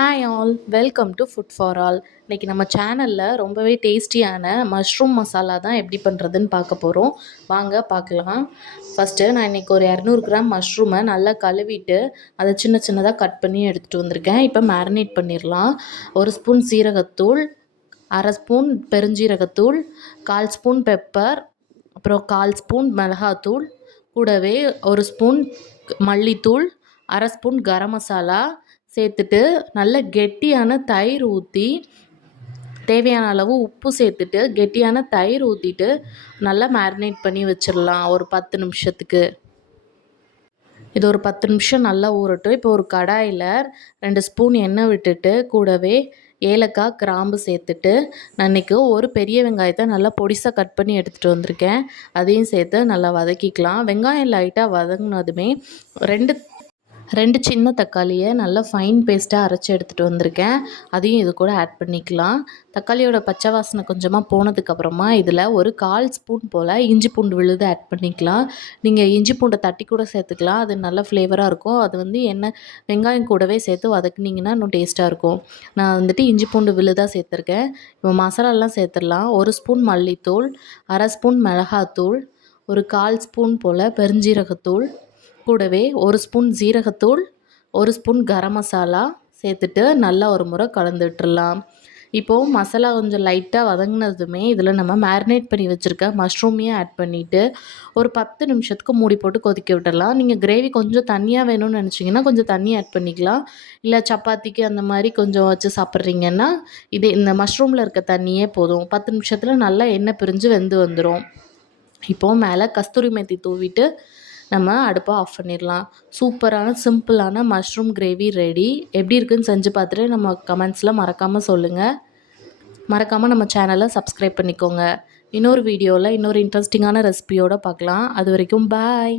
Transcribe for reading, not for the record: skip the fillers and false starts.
Hi all, welcome to food for all. இன்றைக்கி நம்ம சேனலில் ரொம்பவே டேஸ்டியான மஷ்ரூம் மசாலா தான் எப்படி பண்ணுறதுன்னு பார்க்க போகிறோம். வாங்க பார்க்கலாம். ஃபஸ்ட்டு நான் இன்றைக்கி ஒரு 200 கிராம் மஷ்ரூமை நல்லா கழுவிட்டு அதை சின்ன சின்னதாக கட் பண்ணி எடுத்துகிட்டு வந்திருக்கேன். இப்போ மேரினேட் பண்ணிடலாம். 1 ஸ்பூன் சீரகத்தூள், 1/2 ஸ்பூன் பெருஞ்சீரகத்தூள், 1/4 ஸ்பூன் பெப்பர், அப்புறம் 1/4 ஸ்பூன் மிளகாத்தூள், கூடவே 1 ஸ்பூன் மல்லித்தூள், 1/2 ஸ்பூன் கரம் மசாலா சேர்த்துட்டு நல்ல கெட்டியான தயிர் ஊற்றி, தேவையான அளவு உப்பு சேர்த்துட்டு கெட்டியான தயிர் ஊற்றிட்டு நல்லா மேரினேட் பண்ணி வச்சிடலாம் ஒரு 10 நிமிஷத்துக்கு. இது ஒரு 10 நிமிஷம் நல்லா ஊறட்டும். இப்போ ஒரு கடாயில் 2 ஸ்பூன் எண்ணெய் விட்டுட்டு கூடவே ஏலக்காய், கிராம்பு சேர்த்துட்டு நான் இன்றைக்கி ஒரு பெரிய வெங்காயத்தை நல்லா பொடிசாக கட் பண்ணி எடுத்துகிட்டு வந்திருக்கேன். அதையும் சேர்த்து நல்லா வதக்கிக்கலாம். வெங்காயம் லைட்டாக வதங்கினதுமே 2 சின்ன தக்காளியை நல்லா ஃபைன் பேஸ்ட்டாக அரைச்சி எடுத்துகிட்டு வந்திருக்கேன். அதையும் இது கூட ஆட் பண்ணிக்கலாம். தக்காளியோட பச்சை வாசனை கொஞ்சமாக போனதுக்கப்புறமா இதில் ஒரு 1/4 ஸ்பூன் போல் இஞ்சி பூண்டு விழுது ஆட் பண்ணிக்கலாம். நீங்கள் இஞ்சி பூண்டை தட்டி கூட சேர்த்துக்கலாம். அது நல்ல ஃப்ளேவராக இருக்கும். அது வெங்காயம் கூடவே சேர்த்து வதக்குனிங்கன்னா இன்னும் டேஸ்ட்டாக இருக்கும். நான் இஞ்சி பூண்டு விழுதாக சேர்த்துருக்கேன். இப்போ மசாலாலாம் சேர்த்துடலாம். 1 ஸ்பூன் மல்லித்தூள், 1/2 ஸ்பூன் மிளகாத்தூள், ஒரு 1/4 ஸ்பூன் போல் பெருஞ்சீரகத்தூள், கூடவே 1 ஸ்பூன் ஜீரகத்தூள், 1 ஸ்பூன் கரம் மசாலா சேர்த்துட்டு நல்லா ஒரு முறை கலந்து விட்டுறலாம். இப்போது மசாலா கொஞ்சம் லைட்டாக வதங்கினதுமே இதில் நம்ம மேரினேட் பண்ணி வச்சுருக்க மஷ்ரூமையும் ஆட் பண்ணிவிட்டு ஒரு 10 நிமிஷத்துக்கு மூடி போட்டு கொதிக்க விட்டுடலாம். நீங்கள் கிரேவி கொஞ்சம் தண்ணியாக வேணும்னு நினச்சிங்கன்னா கொஞ்சம் தண்ணி ஆட் பண்ணிக்கலாம். இல்லை சப்பாத்திக்கு அந்த மாதிரி கொஞ்சம் வச்சு சாப்பிட்றீங்கன்னா இந்த மஷ்ரூமில் இருக்க தண்ணியே போதும். 10 நிமிஷத்தில் நல்லா எண்ணெய் பிரிஞ்சு வெந்து வந்துடும். இப்போது மேலே கஸ்தூரி மேத்தி தூவிட்டு நம்ம அடுப்பை ஆஃப் பண்ணிடலாம். சூப்பரான சிம்பிளான மஷ்ரூம் கிரேவி ரெடி. எப்படி இருக்குன்னு செஞ்சு பார்த்துட்டு நம்ம கமெண்ட்ஸில் மறக்காமல் சொல்லுங்கள். மறக்காமல் நம்ம சேனலை சப்ஸ்கிரைப் பண்ணிக்கோங்க. இன்னொரு வீடியோவில் இன்னொரு இன்ட்ரெஸ்டிங்கான ரெசிபியோடு பார்க்கலாம். அது வரைக்கும் பாய்.